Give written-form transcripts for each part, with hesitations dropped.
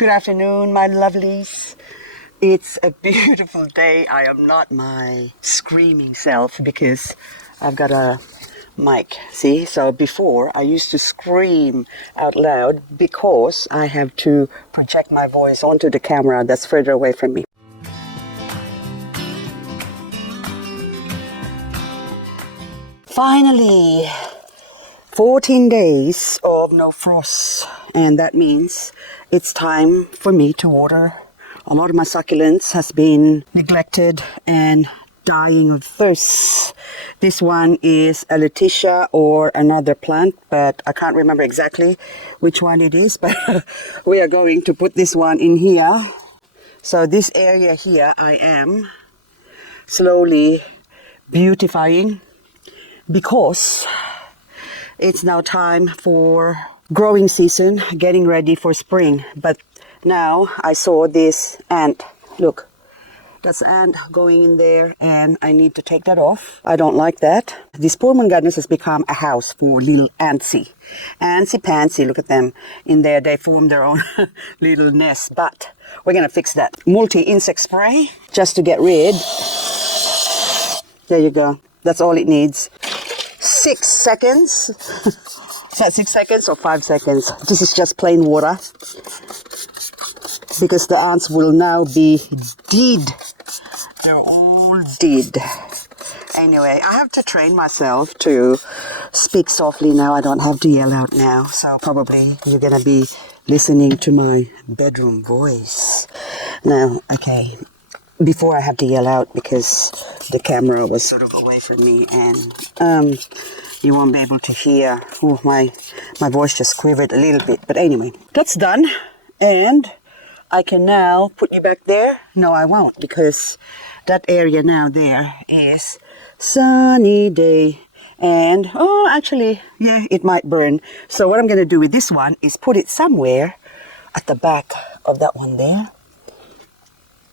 Good afternoon, my lovelies. It's a beautiful day. I am not my screaming self because I've got a mic. See, so before I used to scream out loud because I have to project my voice onto the camera that's further away from me. Finally, 14 days of no frost, and that means it's time for me to water. A lot of my succulents has been neglected and dying of thirst. This one is a Letizia or another plant, but I can't remember exactly which one it is, but we are going to put this one in here. So this area here I am slowly beautifying because it's now time for growing season, getting ready for spring. But now I saw this ant. Look, that's ant going in there and I need to take that off. I don't like that. This poor garden has become a house for little antsy. Antsy pantsy, look at them in there. They form their own little nest, but we're gonna fix that. Multi-insect spray just to get rid. There you go. That's all it needs. 6 seconds. Is that 6 seconds or 5 seconds? This is just plain water because the ants will now be dead. They're all dead. Anyway, I have to train myself to speak softly now. I don't have to yell out now. So probably you're going to be listening to my bedroom voice. Now, okay, before I have to yell out because the camera was sort of away from me and you won't be able to hear. Oh, my voice just quivered a little bit. But anyway, that's done. And I can now put you back there. No, I won't, because that area now there is sunny day. And, oh, actually, yeah, it might burn. So what I'm going to do with this one is put it somewhere at the back of that one there.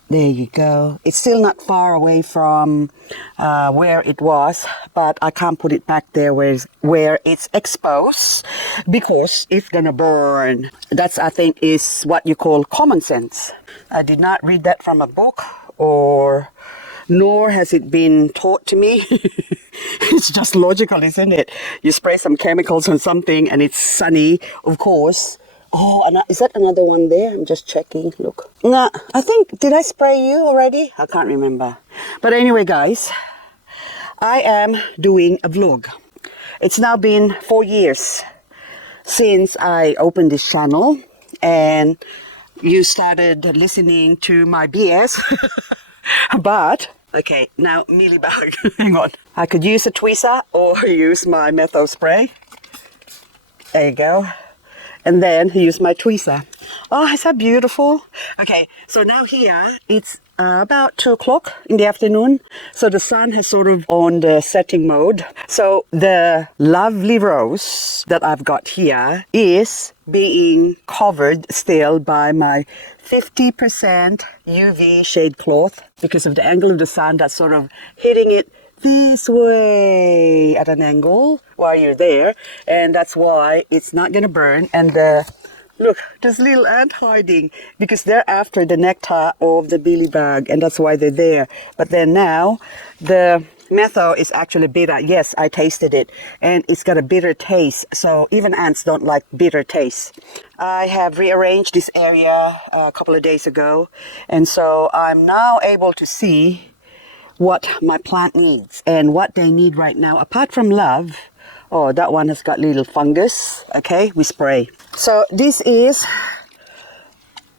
There you go. It's still not far away from where it was, but I can't put it back there where it's exposed because it's gonna burn. That's, I think, is what you call common sense. I did not read that from a book, nor has it been taught to me. It's just logical, isn't it? You spray some chemicals on something and it's sunny, of course. Oh, is that another one there? I'm just checking. Look. Nah, I think, did I spray you already? I can't remember. But anyway, guys, I am doing a vlog. It's now been 4 years since I opened this channel and you started listening to my BS. But, okay, now Mealybug. Hang on. I could use a tweezer or use my metho spray. There you go. And then use my tweezer. Oh, is that beautiful? Okay, so now here it's about 2 o'clock in the afternoon. So the sun has sort of on the setting mode. So the lovely rose that I've got here is being covered still by my 50% UV shade cloth because of the angle of the sun that's sort of hitting it this way at an angle while you're there, and that's why it's not gonna burn. And look, this little ant hiding because they're after the nectar of the mealybug, and that's why they're there. But then now the metho is actually bitter. Yes, I tasted it and it's got a bitter taste, so even ants don't like bitter taste. I have rearranged this area a couple of days ago, and so I'm now able to see what my plant needs and what they need right now. Apart from love, oh, that one has got little fungus. Okay, we spray. So this is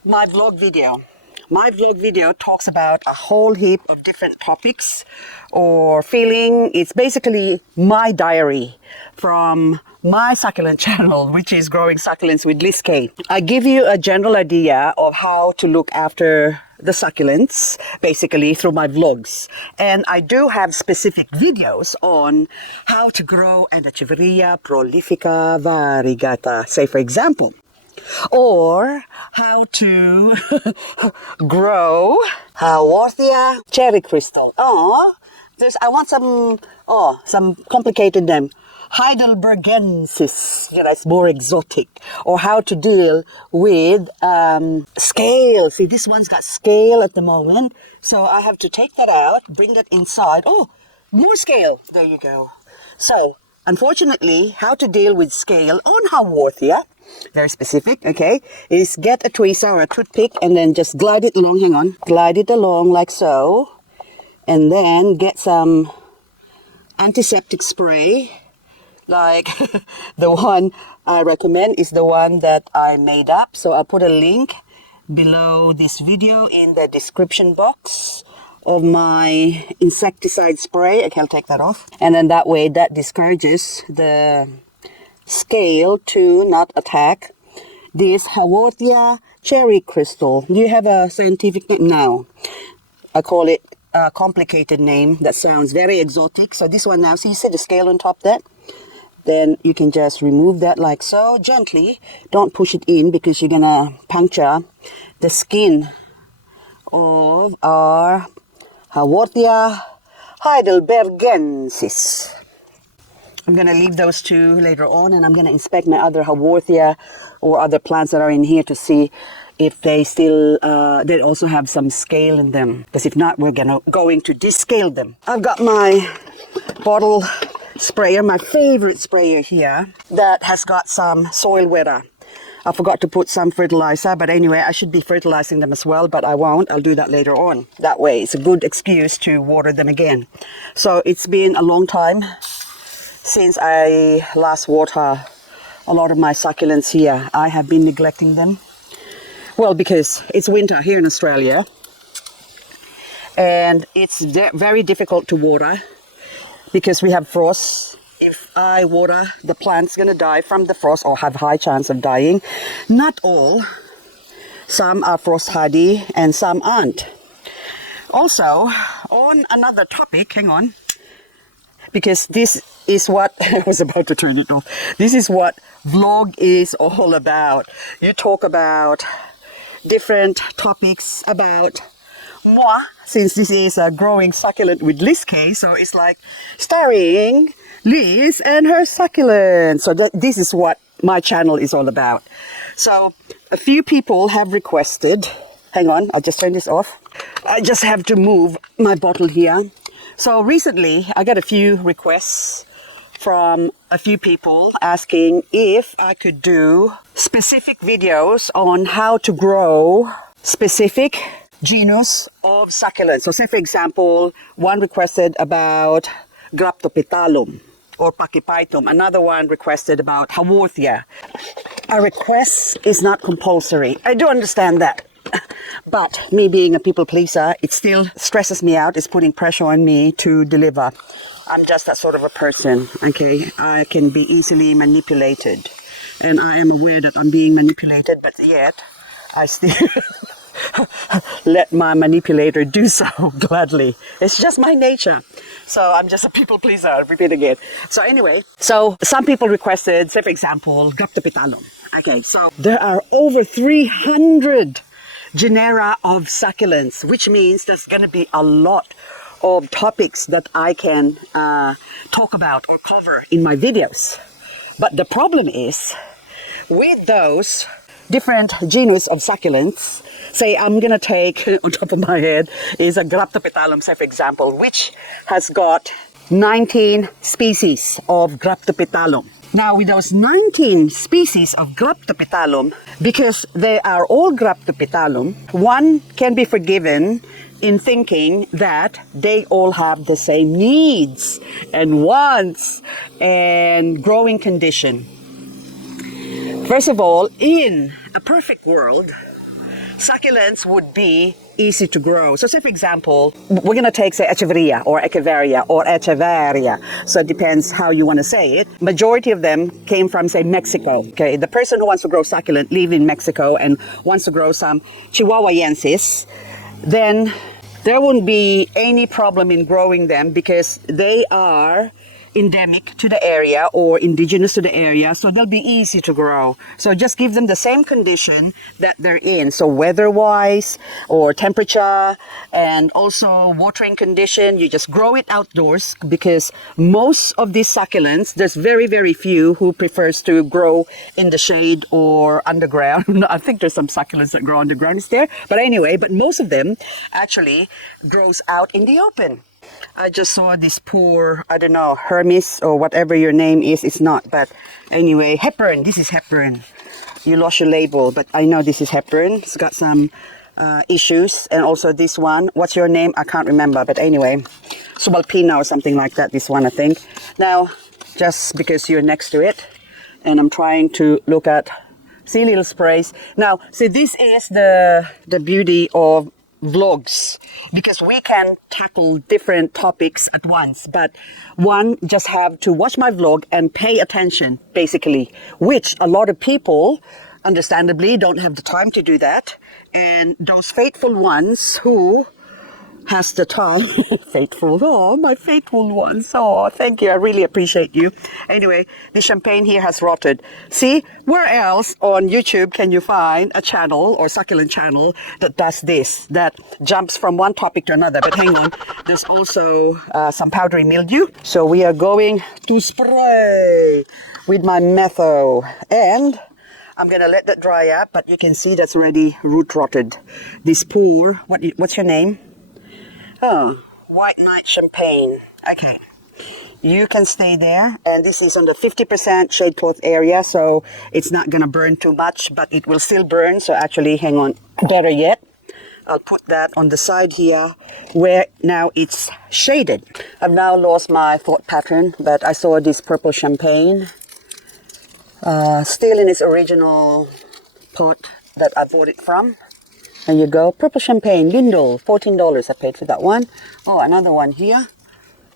my vlog video. My vlog video talks about a whole heap of different topics or feeling. It's basically my diary from my succulent channel, which is Growing Succulents with LizK. I give you a general idea of how to look after the succulents, basically through my vlogs. And I do have specific videos on how to grow an Sedeveria prolifica variegata, say for example. Or how to grow Haworthia cherry crystal. Oh, I want some complicated name. Heidelbergensis, it's more exotic. Or how to deal with scale. See, this one's got scale at the moment. So I have to take that out, bring that inside. Oh, more scale. There you go. So, unfortunately, how to deal with scale on Haworthia, very specific, okay, is get a tweezer or a toothpick and then just glide it along, hang on, glide it along like so. And then get some antiseptic spray, like the one I recommend is the one that I made up. So I'll put a link below this video in the description box of my insecticide spray. Okay, I'll take that off. And then that way that discourages the scale to not attack this Haworthia cherry crystal. Do you have a scientific name? No. I call it a complicated name that sounds very exotic. So this one now, so you see the scale on top there? Then you can just remove that like so, gently. Don't push it in because you're gonna puncture the skin of our Haworthia heidelbergensis. I'm gonna leave those two later on, and I'm gonna inspect my other Haworthia or other plants that are in here to see if they still, they also have some scale in them. Because if not, we're going to descale them. I've got my bottle sprayer, my favorite sprayer here, that has got some soil wetter. I forgot to put some fertilizer, but anyway, I should be fertilizing them as well, but I won't. I'll do that later on. That way, it's a good excuse to water them again. So it's been a long time since I last water a lot of my succulents here. I have been neglecting them. Well, because it's winter here in Australia, and it's very difficult to water because we have frost. If I water, the plant's gonna die from the frost or have high chance of dying. Not all. Some are frost hardy and some aren't. Also, on another topic, hang on, because this is what, I was about to turn it off. This is what vlog is all about. You talk about different topics about moi, since this is a growing succulent with LizK, so it's like starring Liz and her succulents. So this is what my channel is all about. So a few people have requested, hang on, I'll just turn this off. I just have to move my bottle here. So recently I got a few requests from a few people asking if I could do specific videos on how to grow specific genus of succulents. So say for example, one requested about Graptopetalum or Pachyphytum. Another one requested about Haworthia. A request is not compulsory. I do understand that. But me being a people pleaser, it still stresses me out. It's putting pressure on me to deliver. I'm just that sort of a person, okay? I can be easily manipulated. And I am aware that I'm being manipulated, but yet I still let my manipulator do so gladly. It's just my nature. So I'm just a people pleaser, I'll repeat again. So anyway, so some people requested, say for example, Graptopetalum. Okay, so there are over 300 genera of succulents, which means there's going to be a lot of topics that I can talk about or cover in my videos. But the problem is, with those different genus of succulents, say I'm going to take, on top of my head, is a Graptopetalum, say for example, which has got 19 species of Graptopetalum. Now with those 19 species of Graptopetalum, because they are all Graptopetalum, one can be forgiven in thinking that they all have the same needs and wants and growing condition. First of all, in a perfect world, succulents would be easy to grow. So say for example, we're going to take say Sedeveria or Echeveria. So it depends how you want to say it. Majority of them came from say Mexico. Okay, the person who wants to grow succulent live in Mexico and wants to grow some Chihuahuensis, then there wouldn't be any problem in growing them because they are endemic to the area or indigenous to the area, so they'll be easy to grow. So just give them the same condition that they're in, so weather-wise or temperature, and also watering condition. You just grow it outdoors, because most of these succulents, there's very few who prefers to grow in the shade or underground. I think there's some succulents that grow underground, is there? But anyway, but most of them actually grows out in the open. I just saw this poor, I don't know, Hermes or whatever your name is. It's not, but anyway, Hepburn. This is Hepburn. You lost your label, but I know this is Hepburn. It's got some issues. And also this one. What's your name? I can't remember, but anyway, Subalpina or something like that. This one, I think. Now, just because you're next to it, and I'm trying to look at, see little sprays. Now, see, this is the beauty of vlogs, because we can tackle different topics at once, but one just have to watch my vlog and pay attention, basically, which a lot of people understandably don't have the time to do that. And those faithful ones who has the time, faithful, oh, my faithful ones, oh, thank you, I really appreciate you. Anyway, the champagne here has rotted. See, where else on YouTube can you find a channel or succulent channel that does this, that jumps from one topic to another? But hang on, there's also some powdery mildew. So we are going to spray with my metho, and I'm gonna let that dry up, but you can see that's already root rotted. This poor, what's your name? Oh, White Night Champagne. Okay, you can stay there, and this is on the 50% shade cloth area, so it's not gonna burn too much, but it will still burn. So actually, hang on, better yet, I'll put that on the side here where now it's shaded. I've now lost my thought pattern, but I saw this purple champagne still in its original pot that I bought it from. There you go, purple champagne, Lindell, $14 I paid for that one. Oh, another one here,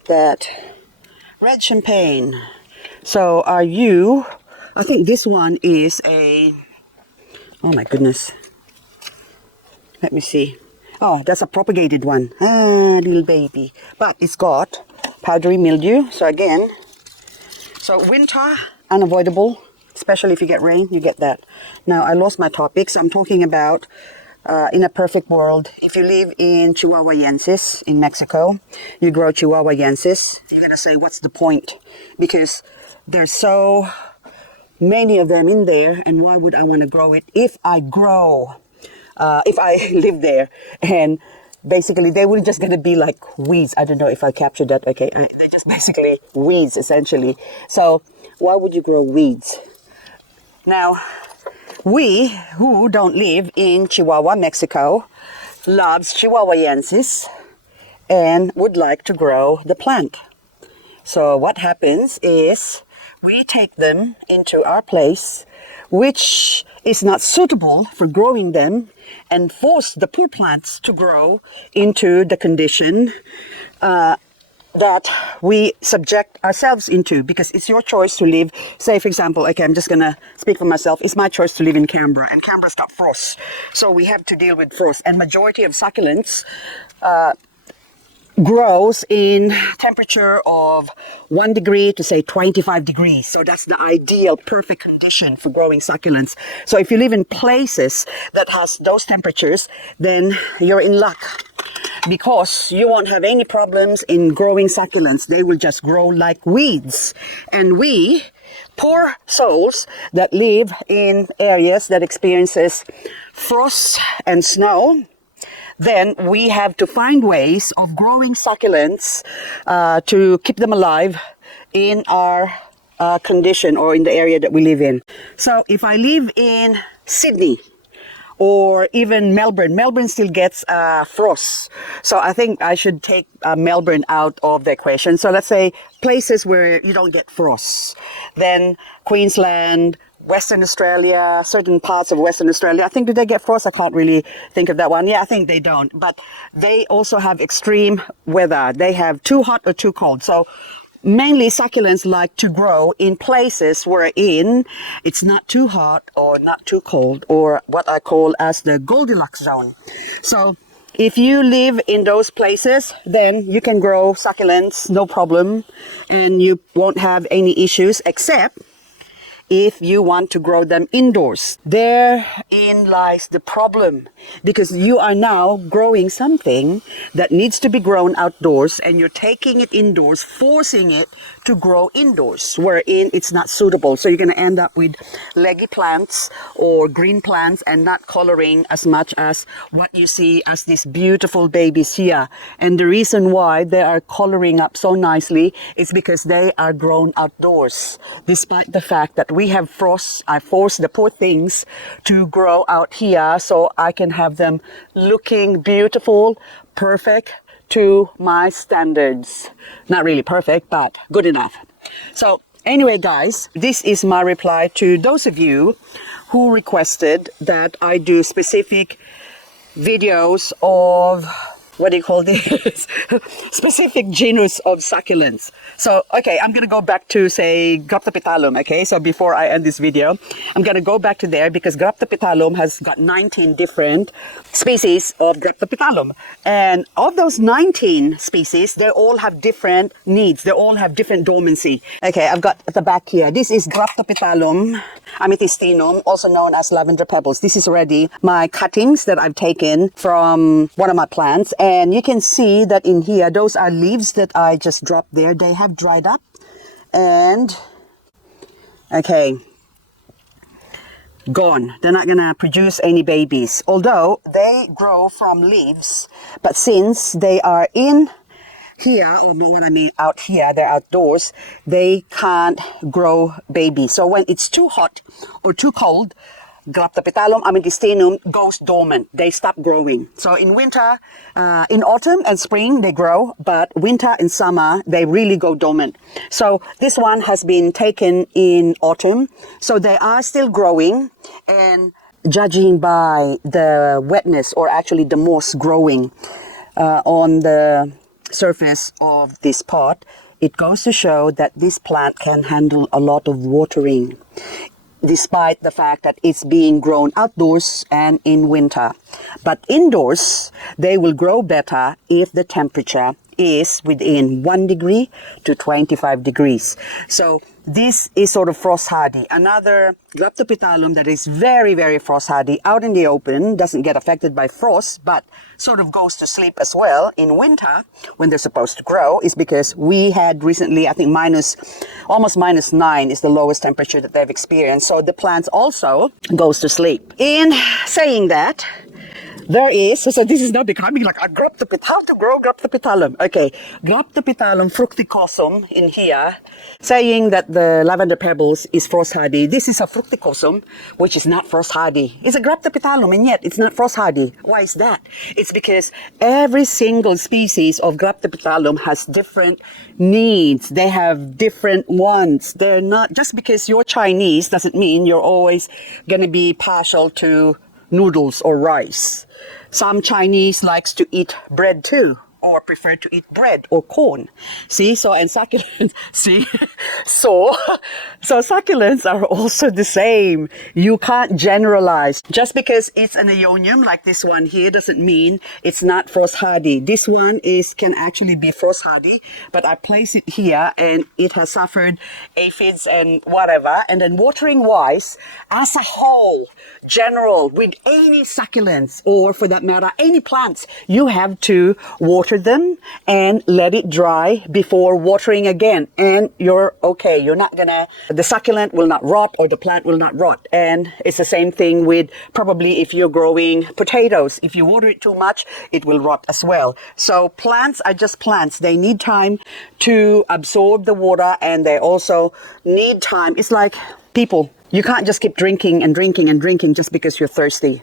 that red champagne. So are you, I think this one is a, oh my goodness, let me see. Oh, that's a propagated one, little baby. But it's got powdery mildew, so again, so winter, unavoidable, especially if you get rain, you get that. Now, I lost my topics. I'm talking about in a perfect world, if you live in Chihuahuayensis in Mexico, you grow Chihuahuayensis, you're going to say, what's the point? Because there's so many of them in there, and why would I want to grow it if I grow, if I live there? And basically, they will just going to be like weeds. I don't know if I captured that. Okay, they're just basically weeds, essentially. So why would you grow weeds? Now, we who don't live in Chihuahua, Mexico, loves Chihuahuayensis and would like to grow the plant. So what happens is we take them into our place, which is not suitable for growing them, and force the poor plants to grow into the condition that we subject ourselves into, because it's your choice to live. Say, for example, okay, I'm just going to speak for myself. It's my choice to live in Canberra, and Canberra's got frost. So we have to deal with frost. And majority of succulents grows in temperature of 1 degree to say 25 degrees. So that's the ideal, perfect condition for growing succulents. So if you live in places that has those temperatures, then you're in luck, because you won't have any problems in growing succulents. They will just grow like weeds. And we, poor souls that live in areas that experiences frost and snow, then we have to find ways of growing succulents to keep them alive in our condition or in the area that we live in. So if I live in Sydney or even Melbourne, Melbourne still gets frost. So I think I should take Melbourne out of the equation. So let's say places where you don't get frost. Then Queensland, Western Australia, certain parts of Western Australia. I think, do they get frost? I can't really think of that one. Yeah, I think they don't. But they also have extreme weather. They have too hot or too cold. So mainly succulents like to grow in places wherein it's not too hot or not too cold, or what I call as the Goldilocks zone. So If you live in those places, then you can grow succulents, no problem, and you won't have any issues, except if you want to grow them indoors. Therein lies the problem, because you are now growing something that needs to be grown outdoors, and you're taking it indoors, forcing it to grow indoors, wherein it's not suitable. So you're going to end up with leggy plants or green plants and not coloring as much as what you see as these beautiful babies here. And the reason why they are coloring up so nicely is because they are grown outdoors. Despite the fact that we have frost, I forced the poor things to grow out here so I can have them looking beautiful, perfect, to my standards. Not really perfect, but good enough. So anyway, guys, this is my reply to those of you who requested that I do specific videos of, what do you call this? Specific genus of succulents. So, okay, I'm going to go back to, say, Graptopetalum, okay? So before I end this video, I'm going to go back to there because Graptopetalum has got 19 different species of Graptopetalum. And of those 19 species, they all have different needs. They all have different dormancy. Okay, I've got at the back here. This is Graptopetalum Amethystenum, also known as Lavender Pebbles. This is already my cuttings that I've taken from one of my plants. And you can see that in here, those are leaves that I just dropped there. They have dried up. And, okay, gone. They're not going to produce any babies. Although they grow from leaves. But since they are in here, or what I mean out here, they're outdoors, they can't grow babies. So when it's too hot or too cold, Graptopetalum Amethystenum goes dormant. They stop growing. So in winter, in autumn and spring, they grow, but winter and summer, they really go dormant. So this one has been taken in autumn. So they are still growing, and judging by the wetness, or actually the moss growing on the surface of this pot, it goes to show that this plant can handle a lot of watering, despite the fact that it's being grown outdoors and in winter. But indoors, they will grow better if the temperature is within 1 degree to 25 degrees. So this is sort of frost hardy. Another Graptopetalum that is very, very frost hardy out in the open, doesn't get affected by frost, but sort of goes to sleep as well in winter when they're supposed to grow, is because we had recently, I think almost -9 is the lowest temperature that they've experienced. So the plants also goes to sleep. In saying that, there is, so this is now becoming like a Graptopetalum, to grow Graptopetalum. Okay, Graptopetalum Fructicosum in here, saying that the Lavender Pebbles is frost hardy. This is a Fructicosum, which is not frost hardy. It's a Graptopetalum, and yet it's not frost hardy. Why is that? It's because every single species of Graptopetalum has different needs. They have different wants. They're not, just because you're Chinese doesn't mean you're always going to be partial to noodles or rice. Some Chinese likes to eat bread too, or prefer to eat bread or corn. See, so, and succulents, see, so succulents are also the same. You can't generalize. Just because it's an aeonium like this one here doesn't mean it's not frost hardy. This one can actually be frost hardy, but I place it here and it has suffered aphids and whatever. And then watering wise, as a whole, general, with any succulents, or for that matter, any plants, you have to water them and let it dry before watering again. And you're okay. You're not gonna, the succulent will not rot or the plant will not rot. And it's the same thing with probably if you're growing potatoes. If you water it too much, it will rot as well. So plants are just plants. They need time to absorb the water, and they also need time. It's like people. You can't just keep drinking and drinking and drinking just because you're thirsty.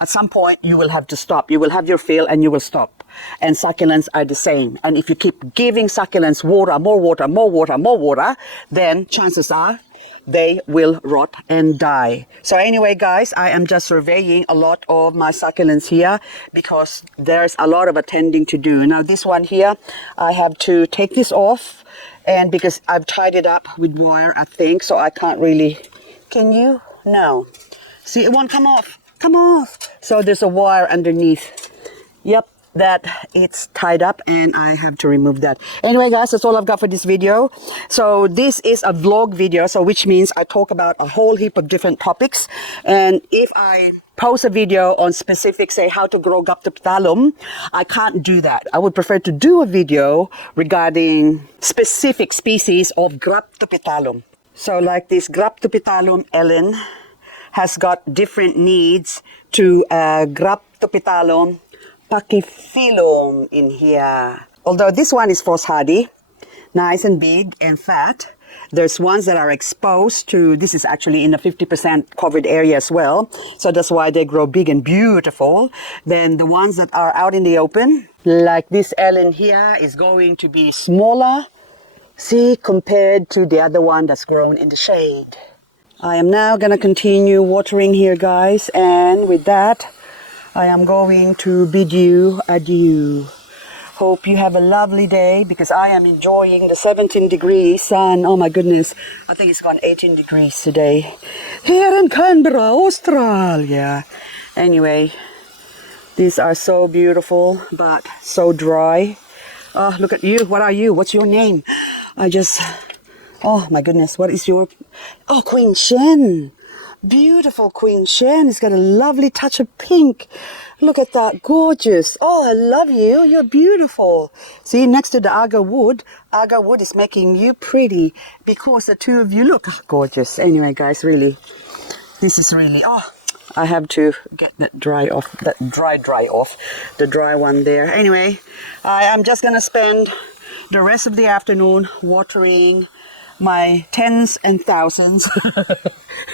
At some point, you will have to stop. You will have your fill and you will stop. And succulents are the same. And if you keep giving succulents water, more water, more water, more water, then chances are they will rot and die. So anyway, guys, I am just surveying a lot of my succulents here because there's a lot of attending to do. Now this one here, I have to take this off, and because I've tied it up with wire, I think, so I can't really... Can you? No. See, it won't come off. Come off. So there's a wire underneath. Yep, that it's tied up and I have to remove that. Anyway guys, that's all I've got for this video. So this is a vlog video, so which means I talk about a whole heap of different topics. And if I post a video on specific, say how to grow Graptopetalum, I can't do that. I would prefer to do a video regarding specific species of Graptopetalum. So like this Graptopetalum Ellen has got different needs to Graptopetalum Fructicosum in here. Although this one is frost hardy, nice and big and fat. There's ones that are exposed to, this is actually in a 50% covered area as well. So that's why they grow big and beautiful. Then the ones that are out in the open, like this Ellen here, is going to be smaller, see, compared to the other one that's grown in the shade. I am now going to continue watering here, guys. And with that, I am going to bid you adieu. Hope you have a lovely day, because I am enjoying the 17-degree sun. Oh my goodness, I think it's gone 18 degrees today here in Canberra, Australia. Anyway, these are so beautiful but so dry. Oh, look at you. What are you? What's your name? Oh my goodness, what is your... Oh, Queen Shen. Beautiful Queen Shen. It's got a lovely touch of pink. Look at that, gorgeous. Oh, I love you. You're beautiful. See, next to the agar wood is making you pretty because the two of you look gorgeous. Anyway, guys, really, this is really, I have to get that dry off, the dry one there. Anyway, I am just going to spend the rest of the afternoon watering my tens and thousands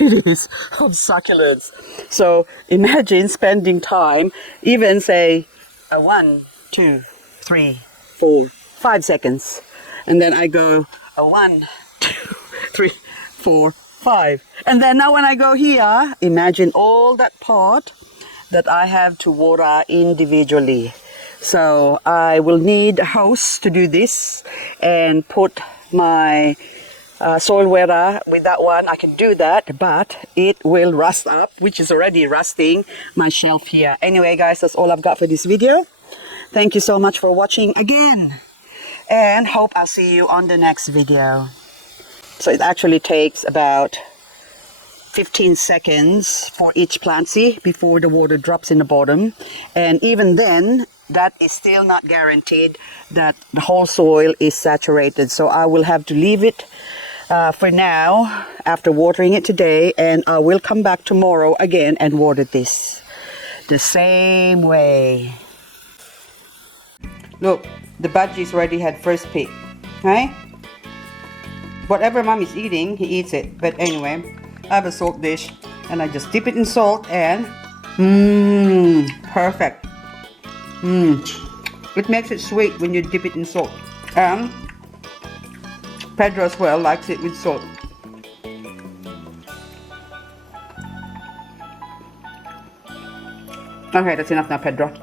it is of succulents. So imagine spending time, even say 1, 2, 3, 4, 5 seconds, and then I go 1, 2, 3, 4, 5, and then now when I go here, imagine all that pot that I have to water individually. So I will need a hose to do this and put my soil weather with that one. I can do that, but it will rust up, which is already rusting my shelf here. Anyway guys, that's all I've got for this video. Thank you so much for watching again, and hope I'll see you on the next video. So it actually takes about 15 seconds for each plant, see, before the water drops in the bottom. And even then, that is still not guaranteed that the whole soil is saturated. So I will have to leave it for now after watering it today, and I will come back tomorrow again and water this the same way. Look, the budgies already had first pick, right? Whatever mom is eating, he eats it. But anyway, I have a salt dish and I just dip it in salt and perfect. It makes it sweet when you dip it in salt. Pedro as well likes it with salt. Okay, that's enough now, Pedro.